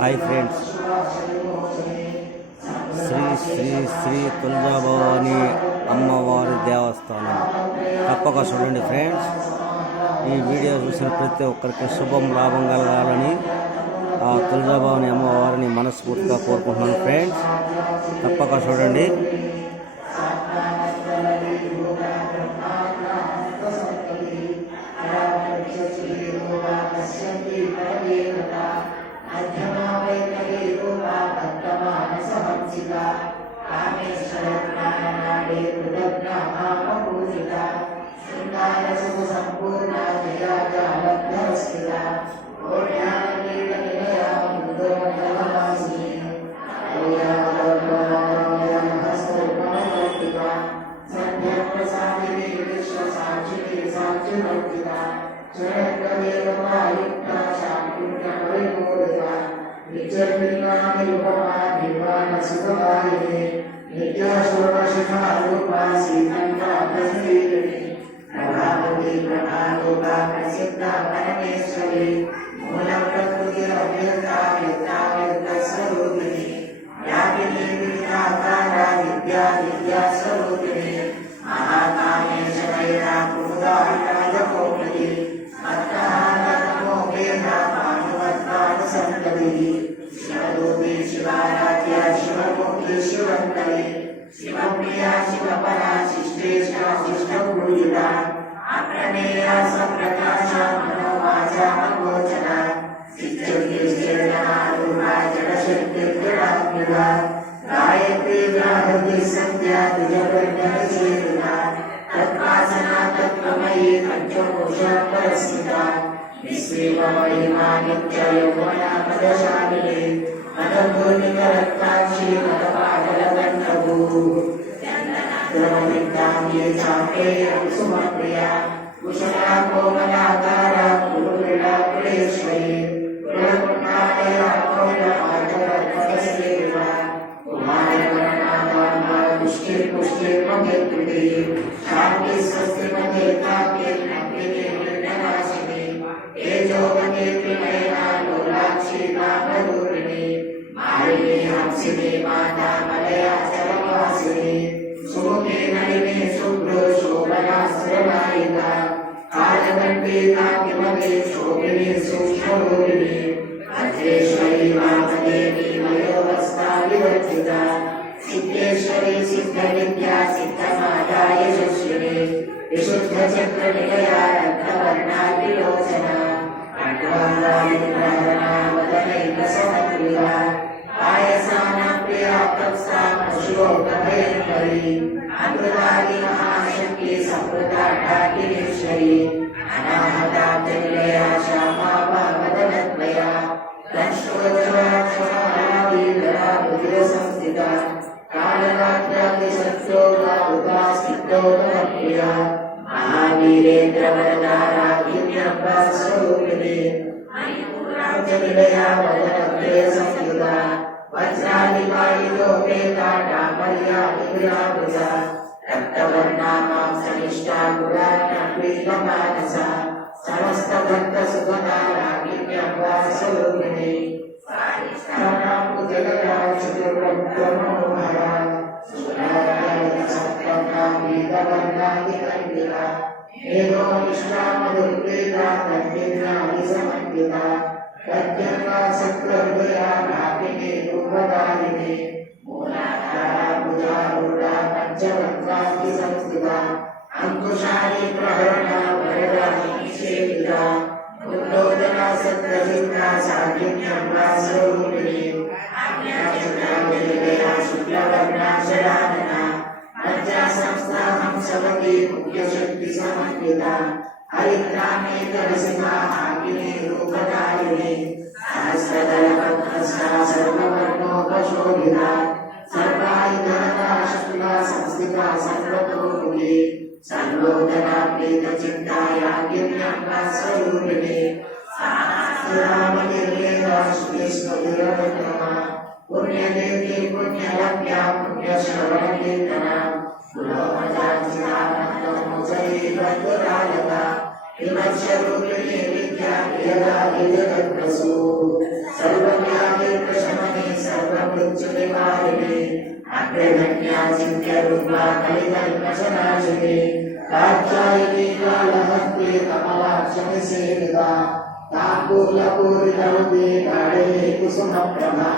Hi friends, Shri Shri Shri Tuljabhavani అమ్మవారి దేవస్థానం తప్పక చూడండి ఫ్రెండ్స్. ఈ వీడియో చూసిన ప్రతి ఒక్కరికి శుభం లాభం కలగాలని ఆ తులజాభవాని అమ్మవారిని మనస్ఫూర్తిగా కోరుకుంటున్నాను ఫ్రెండ్స్. తప్పక చూడండి. शिवप्रिया शिवपरा शिष्टेशा शिष्टपूजिता अप्रमेया सप्रकाशा मनोवाचा मनोचना सिद्धेश्वरनारूपा जडशक्तिर्जडात्मिका गायत्री व्याहृति संध्या तुजपर्णसेविता तत्पासना तत्त्वमयी पञ्चकोशा परस्मिता विश्वेमहिमा नित्ययौवना पदशालिनी मदभूमिकरत्नाक्षी मदपाटलकण्ठभू द्रवनिताङ्गी चापेयं सुमप्रिया कुशला कोमलाकारा कुरुविला कुलेश्वरी कुलपुण्णालया कौलपाटलपदसेविता कुमारगणनाथाम्बा पुष्टिर्पुष्टिर्मध्यकृति शान्ति स्वस्तिमते काव्ये नन्दिनी विघ्ननाशिनी तेजोमते त्रिनयना लोलाक्षी कामरूपिणी मालिनी हंसिनी माता मलया सर्ववासिनी सुमुखे नलिनी शुभ्रो शोभना सर्वनायिका कालकण्ठी कान्तिमते शोभिनी सूक्ष्मरूपिणी अत्रेश्वरी वामदेवी मयोवस्था विवर्जिता सिद्धेश्वरी सिद्धविद्या सिद्धमाता यशस्विनी विशुद्धचक्रनिलया रत्नवर्णा विलोचना अड्वाङ्गायुग्रहणा वदनैकसमप्रिया पायसानां प्रिया तत्सा पशुभयङ्करी अमृतादि महाशक्ति संवृता ढाकिनीश्वरी अनाहताब्जनिलया श्यामा वदनत्वया लक्ष्मोज्ज्वलाक्षरावीरा बुद्धिसंस्थिता कालरात्र्यादिशक्त्योगा उदा सिद्धोदनप्रिया महावीरेन्द्रवरदा राज्ञाम्बास्वरूपिणी मणिपुराब्जनिलया वदनत्वे संस्थिता वज्रादिपायितोपेता डामर्या विग्रहाभुजा रक्तवर्णा मांसनिष्ठा गुणाढ्यपीतमानसा समस्तभक्तसुगता राज्ञाम्बास्वरूपिणी सारिष्ठानाम्बुजगया चतुर्भक्तमनोहरा सुरागणसप्तम्नामीतवर्णादिकण्डिका मेघो निष्ठा मधुर्वेदा नन्दिन्यादिसमन्विता प्रत्यङ्गा सक्रहृदया भागिनी रूपदायिनी मूलाधारा भुजारूढा पञ्चवक्त्रादिसंस्थिता अंकुशाली प्रहरणा वरदायिनी सेविता उल्लोदना सत्रजिता सागिन्यम्बा स्वरूपिणी आज्ञाचक्राविलया शुक्लवर्णा शरानना मज्जा संस्था हंसवती मुख्यशक्ति समन्विता हरिद्रामेकरसिका हाकिनी रूपदायिनी सहस्रदलपद्मस्था सर्ववर्णोपशोभिता सर्वायुधरता शुक्ला संस्थिता सर्वतोमुखी सर्वोदना प्रीतचित्ता याज्ञाम्बा स्वरूपिणी सुरामनिर्वेदाश्रुतिस्मृतिरनुक्रमा पुण्यकीर्ति पुण्यलभ्या पुण्यश्रवणकीर्तना पुलोमजाचिदानन्दमुचरीबद्धरालता विमर्शरूपिणी विद्या प्रियदा जगत्प्रसू सर्वव्याधिप्रशमने सर्वमृत्युनिवारिणे अग्रगण्या चिन्त्यरूपा कलिकल्पशनाशिनी कात्यायनी कालहस्ते कमलाक्षनि सेविता ताम्बूलपूरितवती काडले कुसुमप्रभा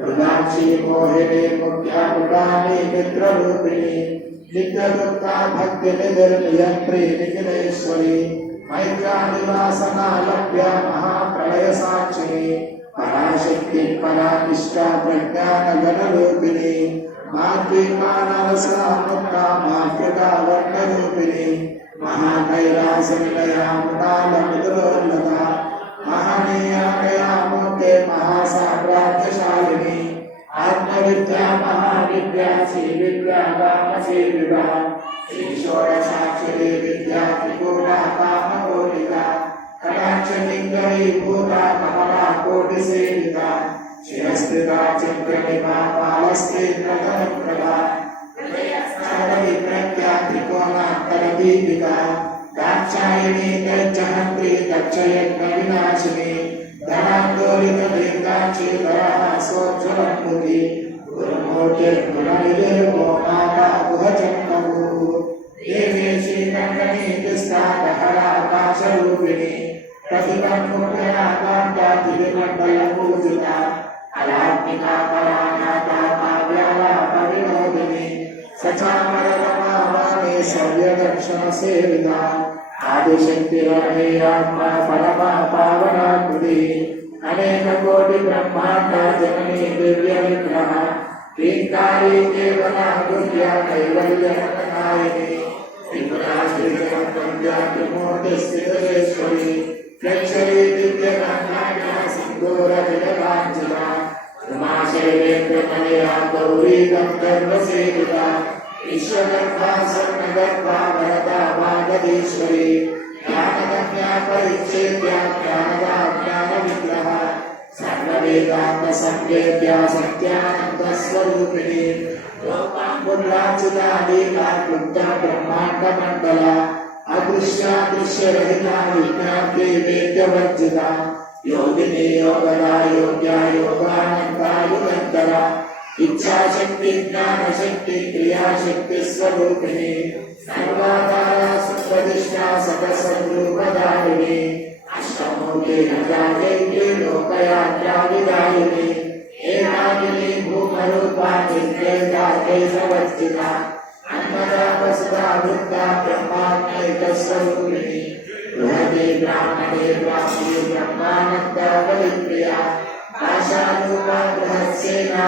मृगाक्षी मोहिनी मुख्यामुदानी मित्ररूपिणी नित्यदुक्ता भक्तिनिधिर्नियन्त्री निखिलेश्वरी मैत्रानिवासनालभ्या महाप्रलयसाक्षिणी पराशक्ति परानिष्ठा प्रज्ञानगणरूपिणी मातृकानरसा मुक्ता मातृका वर्णरूपिणी महाकैलासनिलया मृणालमुद्रोन्नता महनीया गया मूर्ते महासाम्राज्यशालिनी आत्मविद्या महाविद्या श्री विद्या कामसी विभा श्री षोडशाक्षरी विद्या त्रिपुरा कामकोटिका कटाक्षलिङ्गरी भूता कमला कोटिसेविता शिरस्थिता चन्द्रनिभा पालस्तेन्द्रधनुप्रभा सर्वविप्रज्ञा त्रिकोणात्तरदीपिका दाक्षायणी दैत्यहन्त्री दक्षयज्ञविनाशिनी धनान्दोलितदीर्घाक्षी दरासोज्ज्वलमुखी गुरुमूर्तिर्गुणनिधिर्गो माता गुहचक्रभू देवी श्रीकण्ठनी तिस्तादहराकाशरूपिणी प्रतिबन्धुभ्यः कान्तातिविमण्डलपूजिता अलात्मिका परानाथा काव्यालापविनोदिनी सचामररमावाणी सव्यदक्षिणसेविता आदिशक्तिरमेयात्मा परमा पावनाकृति अनेककोटिब्रह्माण्ड जननी दिव्यविग्रह ह्रीङ्कारी केवला दुर्या कैवल्यनायिनी त्रिपुरा श्रीजगत्वन्द्या त्रिमूर्तिस्थितरेश्वरी प्रेक्षरी दिव्यगन्धाढ्या सिन्दूरविलकाञ्चिता उमाशैलेन्द्रतनया गौरी गन्धर्वसेविता विश्वगर्भा स्वर्णगर्भा वरदा वागदीश्वरी ज्ञानगम्या परिच्छेद्या ज्ञानदा ज्ञानविग्रह सर्ववेदान्तसंवेद्या सत्यानन्दस्वरूपिणी लोकाम्बुलाचितादीका बुद्धा ब्रह्माण्डमण्डला अदृश्यादृश्यरहिता विज्ञाप्ति वेद्यवर्जिता योगिनी योगदा योग्या योगानन्दा युगन्धरा इच्छाशक्ति ज्ञानशक्ति क्रियाशक्ति स्वरूपिणी सर्वाधारा सुप्रतिष्ठा सकसद्रूपधारिणी अष्टमूर्ति नजादेवी लोकयात्रा विदायिनी एकाकिनी भूमरूपा चित्रेन्द्रा केशवर्जिता अन्नदा वसुधा वृद्धा ब्रह्मात्मैकस्वरूपिणी बृहदे ब्राह्मणे ब्राह्मी ब्रह्मानन्दा बलिप्रिया आशारूपा बृहत्सेना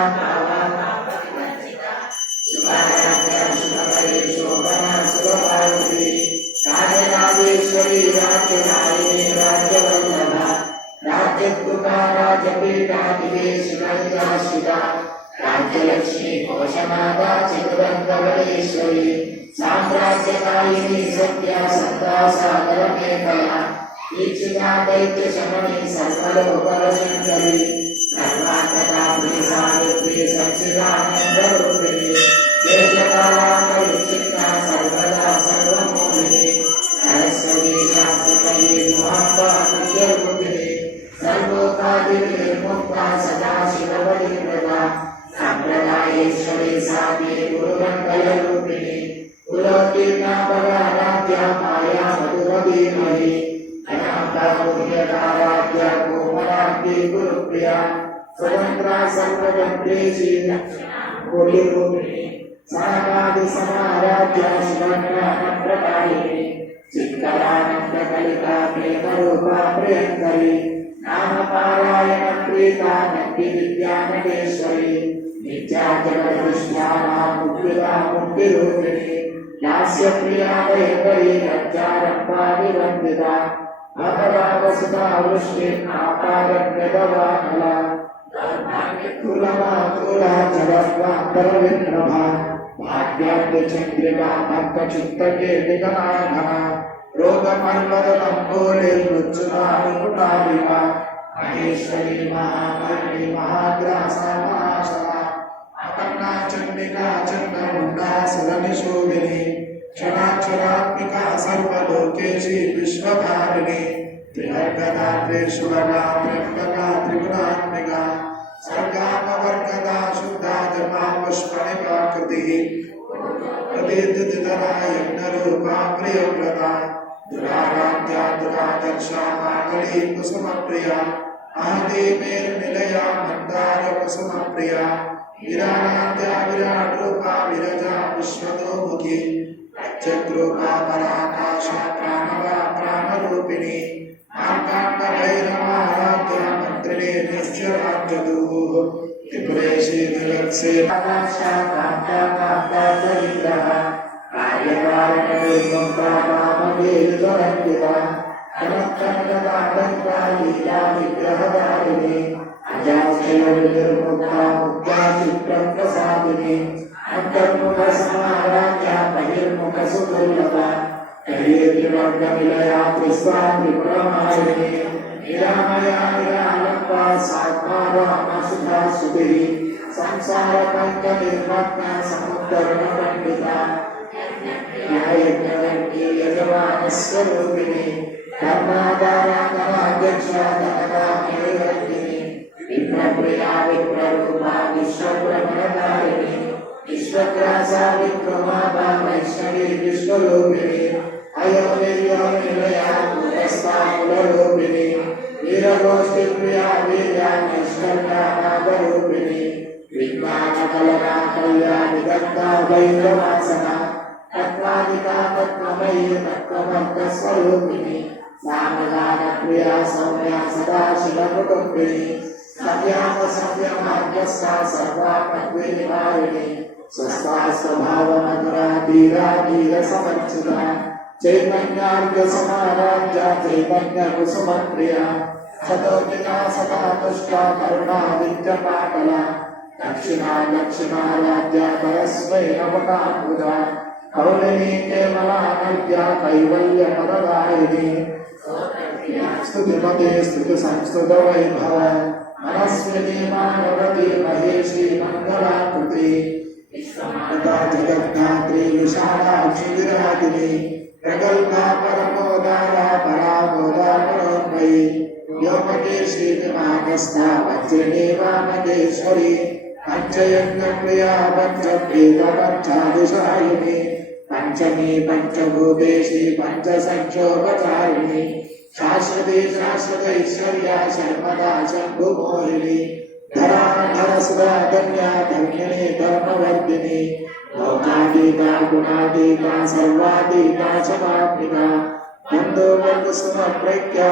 राजराजेश्वरी राज्यदायिनी राज्यवल्लभा राज्यकृपा राजपीठादिवेशिता राज्यलक्ष्मी कोशनादा चतुरङ्गवलेश्वरी साम्राज्यकालिनी सत्या सत्ता सागरमेखला दीक्षिता दैत्यशमनी सर्वलोकवशङ्करी सर्वान्तता सावित्री सच्चिदानन्दरूपिणी देशकालान्तरिक्षिता सर्वदा सर्वमोहिनी सरस्वती शास्त्रकरी महात्मा नित्यरूपिणी सर्वोकादिर्मुक्ता सदाशिववलिप्रदा सम्प्रदायेश्वरी साध्वी गुरुमण्डलरूपिणी कुलोत्तीर्णा पराराध्या माया मधुरधीमहि अनाथा पुण्यकाराध्या कोमलाब्धी गुरुप्रिया स्वतन्त्रा सर्वतन्त्रेशी कोटिरूपिणी साकादिसमाराध्या शिवज्ञानप्रदायिनी चित्करानन्दकलिका प्रेमरूपा प्रियङ्करी नामपारायण प्रीता नन्दिविद्यानटेश्वरी नित्या जगदृष्टानां मुक्तिदा मुक्तिरूपिणी लास्यप्रिया वैभवी लज्जारम्भाविवन्दिता भगवा वसुधा वृष्टिम् आपारण्यदवानला कुलमातुला जगद्वान्तरविप्रभा भाग्याद्यचन्द्रिका भक्तचित्तकेलिकनाभा रोगमन्मदलम्भोलिर्मृत्युदानुकुटारिका माहेश्वरी महाकाली महाग्रासा महाशला अपन्ना चंडिका चंडमुंडा सुरनिशोभिनी क्षणाक्षरात्मिका सर्वलोकेशी विश्वधारिणी त्रिवर्गदा त्रिशूलगा त्र्यंबका त्रिगुणात्मिका सर्गापवर्गदा शुद्धा जमा पुष्पणि प्राकृतिः प्रदेदितरा यज्ञरूपा प्रियव्रता दुराराध्या दुरादर्शा मातली कुसुमप्रिया महती मेरुनिलया मंदार कुसुमप्रिया विराराध्या विराटरूपा विरजा विश्वतोमुखी प्रत्यग्रूपा पराकाशा प्राणवा प्राणरूपिणी मार्काण्ड भैरवाराध्या मंत्रिणी निश्चराज्यदूः त्रिपुरेशी निरत्से आकाशा कांता कांता परिग्रह कार्यकारिणी मुक्ता कामवेदरंजिता कनकनकदातंका लीला विग्रहधारिणी अजाक्षय विनिर्मुक्ता मुक्ता चित्रं प्रसादिनी अंतर्मुख समाराध्या बहिर्मुख सुदुर्लभा कैर्यवर्गनिलया त्रिस्वा त्रिपुरमालिनी निरामया निरालंबा सात्मा रामा सुधा सुधिः संसार पंक निर्मग्ना समुद्धरण पंडिता न्यायज्ञवल्की यजमान स्वरूपिणी धर्माधारा धनाध्यक्षा धनकामयवर्तिनी विप्रप्रिया विप्ररूपा विश्वब्रह्मधारिणी विश्वग्रासा विक्रमा वैष्णवी विश्वरूपिणी अयोनिलया पुरस्ता कुलरूपिणी वीरगोष्ठी प्रिया वीर्या नैष्कर्म्या नागरूपिणी विज्ञानकलना कल्याणि दत्ता वैरवासना तत्त्वादिका तत्त्वमयी तत्त्वमर्थस्वरूपिणी सामगानप्रिया सौम्या सदाशिवकुटुम्बिनी सव्यामसव्यमार्गस्था सर्वापद्विनिवारिणी स्वस्था स्वभावमधुरा धीरा धीरसमर्चिता चैतन्यार्घ्यसमाराध्या चैतन्यकुसुमप्रिया सतोजिता सदा तुष्टा करुणा विद्यपाटला दक्षिणा दक्षिणाराध्या परस्मै नवकाम्बुजा कौलिनी केवलानर्घ्या कैवल्यपददायिनी स्तुतिमते स्तुतिसंस्तुतवैभव मनस्विनी मानवती महेशी मङ्गलाकृति तथा जगद्धात्री विशालाक्षि विराटिनी प्रगल्भा परमोदारा परामोदा परोन्मयी व्योमकेशी विमानस्था वज्रिणी वामकेश्वरी पंचयज्ञप्रिया पंचभेदपञ्चादिशायिनी पंचमी पंचभूतेशी पंचसंक्षोपचारिणी शाश्वती शाश्वतैश्वर्या शर्मदा शम्भुमोहिनी धराधर सुधा धन्या धर्मिणी धर्मवर्धिनी लोकातीता गुणातीता सर्वातीता समात्मिका बन्धुवर्गसमप्रज्ञा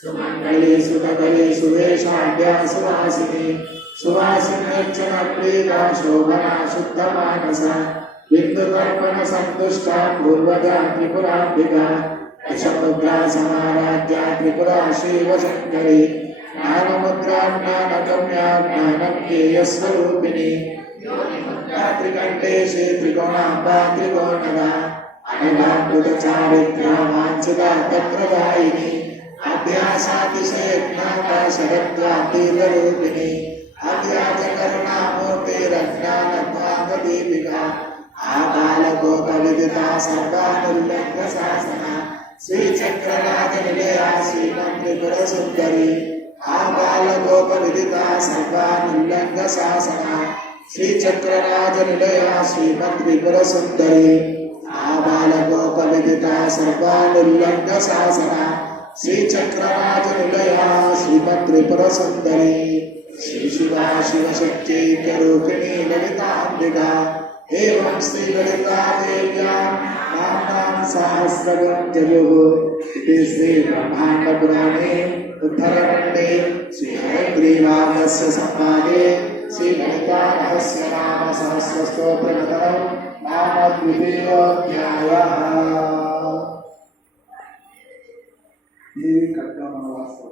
सुमङ्गली सुतकली सुवेशाढ्या सुवासिनी सुवासिन्यर्चनप्रीता शोभना शुद्धमानसा बिन्दुतर्पण सन्तुष्टा पूर्वजा त्रिपुराम्बिका दशमुद्रा समाराध्या त्रिपुरा शिवशङ्करी ज्ञानमुद्रा ज्ञानगम्या ज्ञानज्ञेयस्वरूपिणी त्रिकण्ठेशी त्रिकोणाम्बा त्रिकोणदा अनलाकृतचारित्र्या वाञ्छिता तत्रदायिनी अभ्यासातिशयज्ञाता शरद्वातीतरूपिणी अभ्याजकरुणामूर्तिरज्ञानद्वान्तदीपिका आबालगोपविदिता सर्वानुल्लङ्घशासना श्रीचक्रराजनिलया श्रीमन्त्रिपुरसुन्दरी आबालगोपविदिता सर्वानुल्लङ्घशासना श्रीचक्रराजनिलया श्रीमन्त्रिपुरसुन्दरी आबालगोपविदिता सर्वानुल्लङ्घशासना श्रीचक्रराजनिलया श्रीमन्त्रिपुरसुन्दरी श्री शिवा शिवशक्त्यैक्यरूपिणी ललिताम्बिका एवं श्री ललिता देव्यां नाम्नां सहस्रगं जयुः इति श्री ब्रह्माण्ड पुराणे उत्तरखण्डे श्री हयग्रीवागस्य संवादे श्री ललिता रहस्य नाम सहस्र स्तोत्रकथनं नाम द्वितीयोऽध्यायः। ये कट्टा मनवास्तव